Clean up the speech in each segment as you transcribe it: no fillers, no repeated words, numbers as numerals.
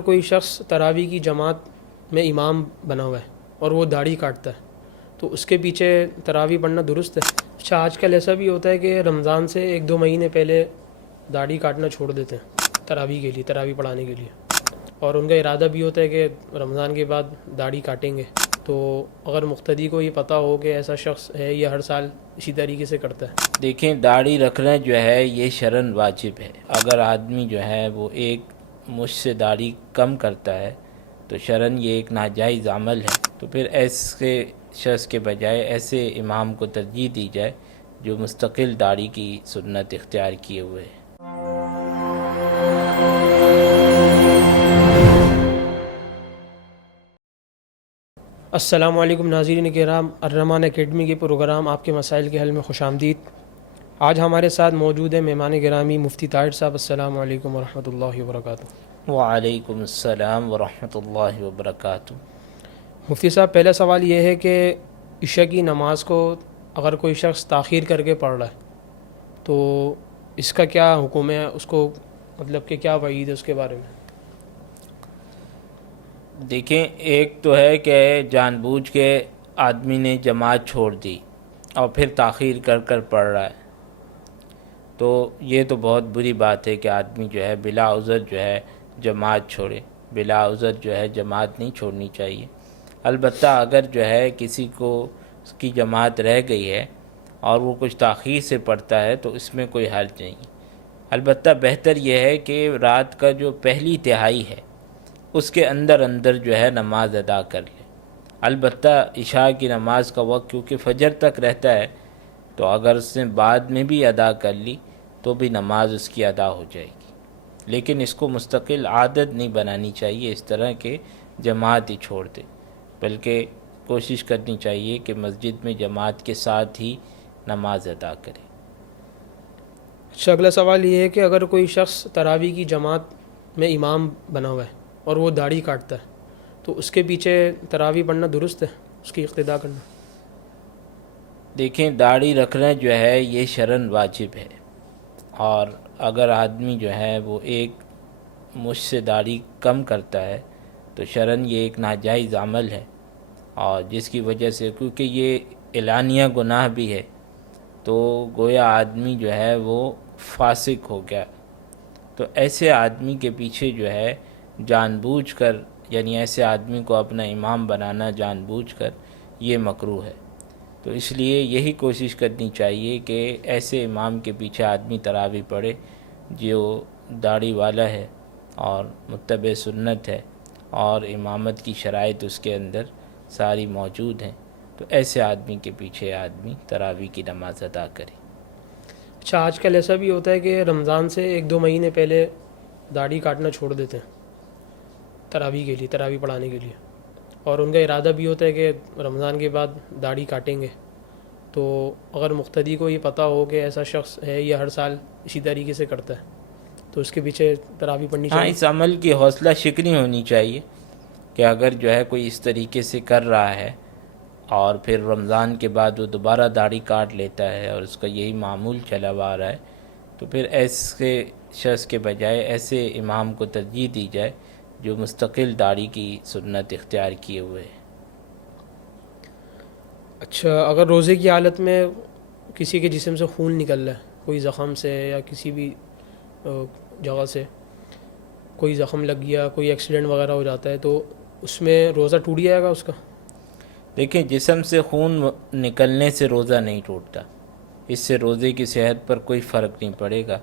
کوئی شخص تراویح کی جماعت میں امام بنا ہوا ہے اور وہ داڑھی کاٹتا ہے تو اس کے پیچھے تراویح پڑھنا درست ہے؟ اچھا، آج کل ایسا بھی ہوتا ہے کہ رمضان سے 1-2 مہینے پہلے داڑھی کاٹنا چھوڑ دیتے ہیں تراویح کے لیے، تراویح پڑھانے کے لیے، اور ان کا ارادہ بھی ہوتا ہے کہ رمضان کے بعد داڑھی کاٹیں گے۔ تو اگر مقتدی کو یہ پتہ ہو کہ ایسا شخص ہے یہ ہر سال اسی طریقے سے کرتا ہے۔ دیکھیں، داڑھی رکھنا جو ہے یہ شرعاً واجب ہے۔ اگر آدمی جو ہے وہ ایک مجھ سے داڑھی کم کرتا ہے تو شرعاً یہ ایک ناجائز عمل ہے، تو پھر ایسے شخص کے بجائے ایسے امام کو ترجیح دی جائے جو مستقل داڑھی کی سنت اختیار کیے ہوئے ہے۔ السلام علیکم ناظرین کرام، الرحمان اکیڈمی کے پروگرام آپ کے مسائل کے حل میں خوش آمدید۔ آج ہمارے ساتھ موجود ہیں مہمان گرامی مفتی طاہر صاحب۔ السلام علیکم ورحمۃ اللہ وبرکاتہ۔ وعلیکم السلام ورحمۃ اللہ وبرکاتہ۔ مفتی صاحب، پہلا سوال یہ ہے کہ عشاء کی نماز کو اگر کوئی شخص تاخیر کر کے پڑھ رہا ہے تو اس کا کیا حکم ہے؟ اس کو مطلب کہ کیا وعید ہے اس کے بارے میں؟ دیکھیں، ایک تو ہے کہ جان بوجھ کے آدمی نے جماعت چھوڑ دی اور پھر تاخیر کر کر پڑھ رہا ہے، تو یہ تو بہت بری بات ہے کہ آدمی جو ہے بلا عذر جو ہے جماعت چھوڑے۔ بلا عذر جو ہے جماعت نہیں چھوڑنی چاہیے۔ البتہ اگر جو ہے کسی کو اس کی جماعت رہ گئی ہے اور وہ کچھ تاخیر سے پڑھتا ہے تو اس میں کوئی حرج نہیں۔ البتہ بہتر یہ ہے کہ رات کا جو پہلی تہائی ہے اس کے اندر اندر جو ہے نماز ادا کر لے۔ البتہ عشاء کی نماز کا وقت کیونکہ فجر تک رہتا ہے، تو اگر اس نے بعد میں بھی ادا کر لی تو بھی نماز اس کی ادا ہو جائے گی، لیکن اس کو مستقل عادت نہیں بنانی چاہیے اس طرح کہ جماعت ہی چھوڑ دے، بلکہ کوشش کرنی چاہیے کہ مسجد میں جماعت کے ساتھ ہی نماز ادا کرے۔ اچھا، اگلا سوال یہ ہے کہ اگر کوئی شخص تراویح کی جماعت میں امام بنا ہوا ہے اور وہ داڑھی کاٹتا ہے تو اس کے پیچھے تراویح پڑھنا درست ہے، اس کی اقتداء کرنا؟ دیکھیں، داڑھی رکھنا جو ہے یہ شرعاً واجب ہے، اور اگر آدمی جو ہے وہ ایک مجھ سے داڑھی کم کرتا ہے تو شرعاً یہ ایک ناجائز عمل ہے، اور جس کی وجہ سے کیونکہ یہ اعلانیہ گناہ بھی ہے تو گویا آدمی جو ہے وہ فاسق ہو گیا۔ تو ایسے آدمی کے پیچھے جو ہے جان بوجھ کر، یعنی ایسے آدمی کو اپنا امام بنانا جان بوجھ کر یہ مکروہ ہے۔ تو اس لیے یہی کوشش کرنی چاہیے کہ ایسے امام کے پیچھے آدمی تراویح پڑھے جو داڑھی والا ہے اور متبع سنت ہے اور امامت کی شرائط اس کے اندر ساری موجود ہیں، تو ایسے آدمی کے پیچھے آدمی تراویح کی نماز ادا کرے۔ اچھا، آج کل ایسا بھی ہوتا ہے کہ رمضان سے 1-2 مہینے پہلے داڑھی کاٹنا چھوڑ دیتے ہیں تراویح کے لیے، تراویح پڑھانے کے لیے، اور ان کا ارادہ بھی ہوتا ہے کہ رمضان کے بعد داڑھی کاٹیں گے۔ تو اگر مقتدی کو یہ پتہ ہو کہ ایسا شخص ہے یہ ہر سال اسی طریقے سے کرتا ہے تو اس کے پیچھے تراویح پڑھنی چاہیے؟ اس عمل کی حوصلہ شکنی ہونی چاہیے کہ اگر جو ہے کوئی اس طریقے سے کر رہا ہے اور پھر رمضان کے بعد وہ دوبارہ داڑھی کاٹ لیتا ہے اور اس کا یہی معمول چلا ہوا آ رہا ہے، تو پھر ایسے شخص کے بجائے ایسے امام کو ترجیح دی جائے جو مستقل داڑھی کی سنت اختیار کیے ہوئے ہے۔ اچھا، اگر روزے کی حالت میں کسی کے جسم سے خون نکل رہا ہے، کوئی زخم سے یا کسی بھی جگہ سے کوئی زخم لگ گیا، کوئی ایکسیڈنٹ وغیرہ ہو جاتا ہے، تو اس میں روزہ ٹوٹ جائے گا اس کا؟ دیکھیں، جسم سے خون نکلنے سے روزہ نہیں ٹوٹتا، اس سے روزے کی صحت پر کوئی فرق نہیں پڑے گا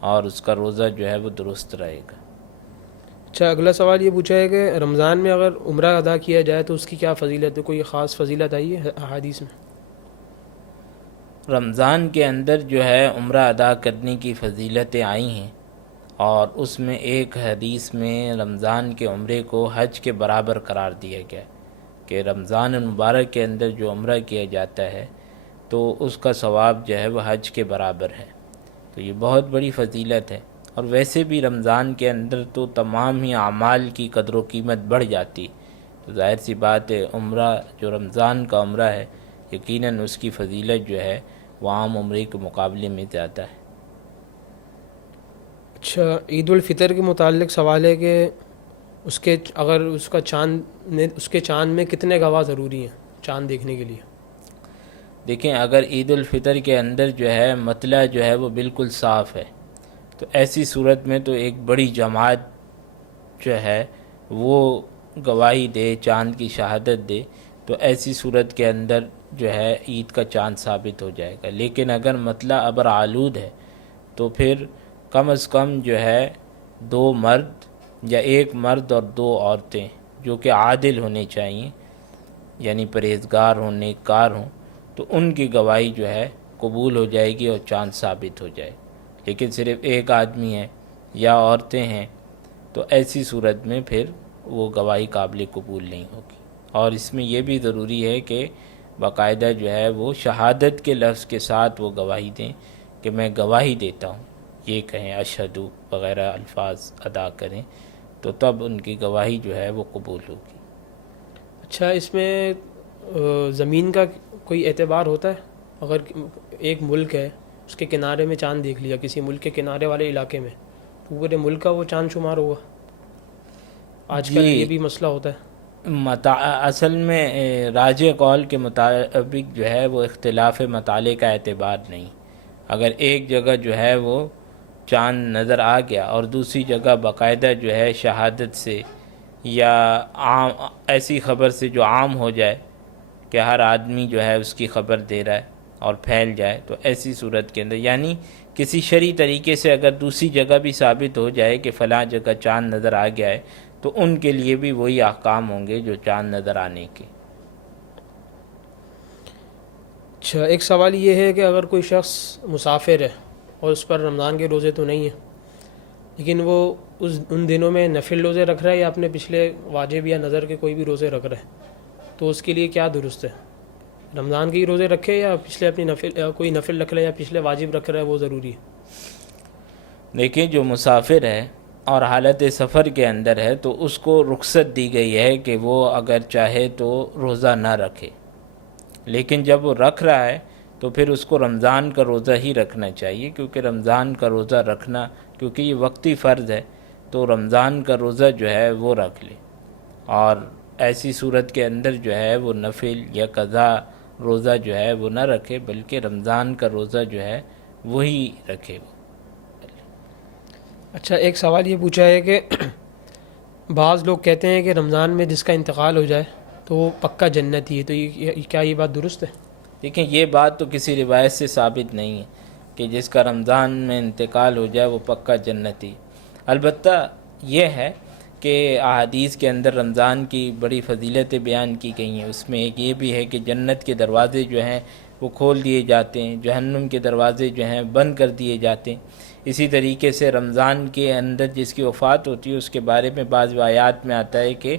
اور اس کا روزہ جو ہے وہ درست رہے گا۔ اچھا، اگلا سوال یہ پوچھا ہے کہ رمضان میں اگر عمرہ ادا کیا جائے تو اس کی کیا فضیلت ہے؟ کوئی خاص فضیلت آئی ہے احادیث میں؟ رمضان کے اندر جو ہے عمرہ ادا کرنے کی فضیلتیں آئی ہیں، اور اس میں ایک حدیث میں رمضان کے عمرے کو حج کے برابر قرار دیا گیا کہ رمضان المبارک کے اندر جو عمرہ کیا جاتا ہے تو اس کا ثواب جو ہے وہ حج کے برابر ہے۔ تو یہ بہت بڑی فضیلت ہے، اور ویسے بھی رمضان کے اندر تو تمام ہی اعمال کی قدر و قیمت بڑھ جاتی، تو ظاہر سی بات ہے عمرہ جو رمضان کا عمرہ ہے یقیناً اس کی فضیلت جو ہے وہ عام عمرے کے مقابلے میں زیادہ ہے۔ اچھا، عید الفطر کے متعلق سوال ہے کہ اس کے اگر اس کا اس کے چاند میں کتنے گواہ ضروری ہیں چاند دیکھنے کے لیے؟ دیکھیں اگر عید الفطر کے اندر جو ہے مطلع جو ہے وہ بالکل صاف ہے تو ایسی صورت میں تو ایک بڑی جماعت جو ہے وہ گواہی دے، چاند کی شہادت دے، تو ایسی صورت کے اندر جو ہے عید کا چاند ثابت ہو جائے گا۔ لیکن اگر مطلع ابر آلود ہے تو پھر کم از کم جو ہے 2 مرد یا 1 مرد اور 2 عورتیں جو کہ عادل ہونے چاہیے، یعنی پرہیزگار ہوں، نیککار ہوں، تو ان کی گواہی جو ہے قبول ہو جائے گی اور چاند ثابت ہو جائے۔ لیکن صرف ایک آدمی ہے یا عورتیں ہیں تو ایسی صورت میں پھر وہ گواہی قابل قبول نہیں ہوگی۔ اور اس میں یہ بھی ضروری ہے کہ باقاعدہ جو ہے وہ شہادت کے لفظ کے ساتھ وہ گواہی دیں کہ میں گواہی دیتا ہوں، یہ کہیں اشہدو وغیرہ الفاظ ادا کریں، تو تب ان کی گواہی جو ہے وہ قبول ہوگی۔ اچھا، اس میں زمین کا کوئی اعتبار ہوتا ہے؟ اگر ایک ملک ہے، اس کے کنارے میں چاند دیکھ لیا، کسی ملک کے کنارے والے علاقے میں، تو پورے ملک کا وہ چاند شمار ہوگا؟ آج کل یہ بھی مسئلہ ہوتا ہے۔ اصل میں راجح قول کے مطابق جو ہے وہ اختلاف مطالعے کا اعتبار نہیں۔ اگر ایک جگہ جو ہے وہ چاند نظر آ گیا اور دوسری جگہ باقاعدہ جو ہے شہادت سے یا عام ایسی خبر سے جو عام ہو جائے کہ ہر آدمی جو ہے اس کی خبر دے رہا ہے اور پھیل جائے، تو ایسی صورت کے اندر یعنی کسی شرعی طریقے سے اگر دوسری جگہ بھی ثابت ہو جائے کہ فلاں جگہ چاند نظر آ گیا ہے تو ان کے لیے بھی وہی احکام ہوں گے جو چاند نظر آنے کے۔ اچھا، ایک سوال یہ ہے کہ اگر کوئی شخص مسافر ہے اور اس پر رمضان کے روزے تو نہیں ہیں، لیکن وہ ان دنوں میں نفل روزے رکھ رہا ہے یا اپنے پچھلے واجب یا نظر کے کوئی بھی روزے رکھ رہا ہے، تو اس کے لیے کیا درست ہے؟ رمضان کے ہی روزے رکھے یا پچھلے اپنی کوئی نفل رکھ رہا ہے یا پچھلے واجب رکھ رہا ہے، وہ ضروری ہے؟ دیکھیں جو مسافر ہے اور حالت سفر کے اندر ہے تو اس کو رخصت دی گئی ہے کہ وہ اگر چاہے تو روزہ نہ رکھے، لیکن جب وہ رکھ رہا ہے تو پھر اس کو رمضان کا روزہ ہی رکھنا چاہیے، کیونکہ رمضان کا روزہ رکھنا کیونکہ یہ وقتی فرض ہے تو رمضان کا روزہ جو ہے وہ رکھ لے، اور ایسی صورت کے اندر جو ہے وہ نفل یا قضا روزہ جو ہے وہ نہ رکھے، بلکہ رمضان کا روزہ جو ہے وہی رکھے وہ۔ اچھا، ایک سوال یہ پوچھا ہے کہ بعض لوگ کہتے ہیں کہ رمضان میں جس کا انتقال ہو جائے تو وہ پکا جنتی ہے، تو کیا یہ بات درست ہے؟ دیکھیں یہ بات تو کسی روایت سے ثابت نہیں ہے کہ جس کا رمضان میں انتقال ہو جائے وہ پکا جنتی۔ البتہ یہ ہے کہ احادیث کے اندر رمضان کی بڑی فضیلتیں بیان کی گئی ہیں، اس میں ایک یہ بھی ہے کہ جنت کے دروازے جو ہیں وہ کھول دیے جاتے ہیں، جہنم کے دروازے جو ہیں بند کر دیے جاتے ہیں۔ اسی طریقے سے رمضان کے اندر جس کی وفات ہوتی ہے اس کے بارے میں بعض آیات میں آتا ہے کہ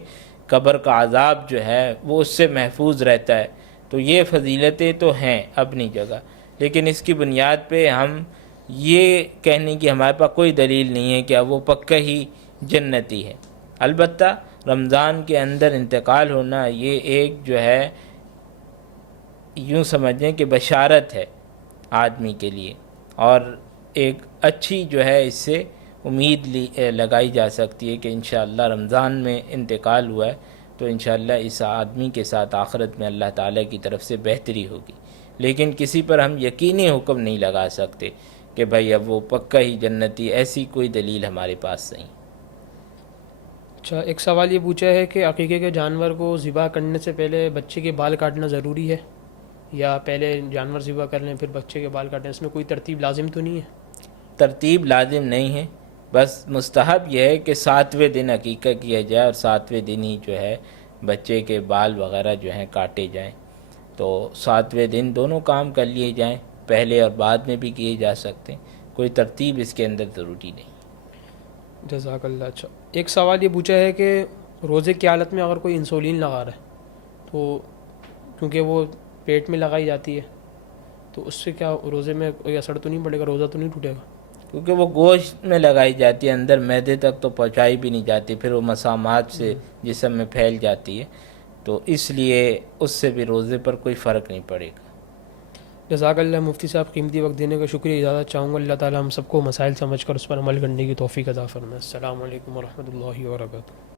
قبر کا عذاب جو ہے وہ اس سے محفوظ رہتا ہے۔ تو یہ فضیلتیں تو ہیں اپنی جگہ، لیکن اس کی بنیاد پہ ہم یہ کہنے کی ہمارے پاس کوئی دلیل نہیں ہے کہ اب وہ پکا ہی جنتی ہے۔ البتہ رمضان کے اندر انتقال ہونا یہ ایک جو ہے یوں سمجھیں کہ بشارت ہے آدمی کے لیے، اور ایک اچھی جو ہے اس سے امید لگائی جا سکتی ہے کہ انشاءاللہ رمضان میں انتقال ہوا ہے تو انشاءاللہ اس آدمی کے ساتھ آخرت میں اللہ تعالیٰ کی طرف سے بہتری ہوگی۔ لیکن کسی پر ہم یقینی حکم نہیں لگا سکتے کہ بھائی اب وہ پکا ہی جنتی، ایسی کوئی دلیل ہمارے پاس نہیں۔ اچھا، ایک سوال یہ پوچھا ہے کہ عقیقے کے جانور کو ذبح کرنے سے پہلے بچے کے بال کاٹنا ضروری ہے یا پہلے جانور ذبح کر لیں پھر بچے کے بال کاٹیں؟ اس میں کوئی ترتیب لازم تو نہیں ہے؟ ترتیب لازم نہیں ہے، بس مستحب یہ ہے کہ 7ویں دن عقیقہ کیا جائے اور 7ویں دن ہی جو ہے بچے کے بال وغیرہ جو ہیں کاٹے جائیں۔ تو 7ویں دن دونوں کام کر لیے جائیں، پہلے اور بعد میں بھی کیے جا سکتے ہیں، کوئی ترتیب اس کے اندر ضروری نہیں۔ جزاک اللہ۔ اچھا، ایک سوال یہ پوچھا ہے کہ روزے کی حالت میں اگر کوئی انسولین لگا رہا ہے تو کیونکہ وہ پیٹ میں لگائی جاتی ہے تو اس سے کیا روزے میں کوئی اثر تو نہیں پڑے گا، روزہ تو نہیں ٹوٹے گا؟ کیونکہ وہ گوشت میں لگائی جاتی ہے، اندر معدے تک تو پہنچائی بھی نہیں جاتی، پھر وہ مسامات سے جسم میں پھیل جاتی ہے، تو اس لیے اس سے بھی روزے پر کوئی فرق نہیں پڑے گا۔ جزاک اللہ۔ مفتی صاحب قیمتی وقت دینے کا شکریہ، اجازت چاہوں گا۔ اللہ تعالیٰ ہم سب کو مسائل سمجھ کر اس پر عمل کرنے کی توفیق عطا فرمائے۔ السلام علیکم ورحمۃ اللہ وبرکاتہ۔